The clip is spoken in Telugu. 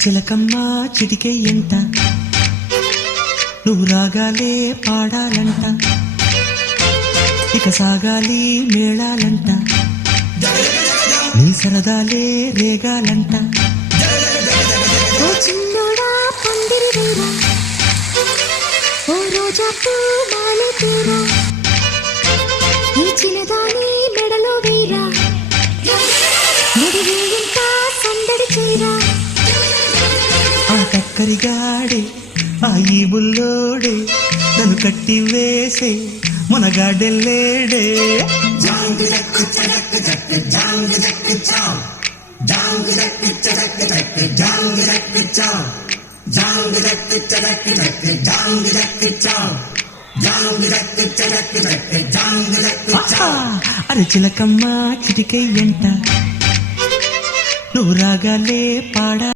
చిలకమ్మ చిటికెయ్యంట నువ్వు రాగాలే పాడాలంట ఇక సాగాలి మేళాలంట నీ సరదాలే రేగాలంట ఓ చిన్నోడా పందిరి వేరా ఓ రోజా పూ మాలె తీరా ఈ చిన్నదాని మెడలో వేరా ముడివి ఇంత సందడి చేరా ఆ కక్కరిగాడే ఆ ఈ బుల్లోడే నన్ను కట్టి వేసే మునగాడెల్లేడే అరే చిలకమ్మ చిటికెయ్యంట నువ్వు రాగాలే పాడా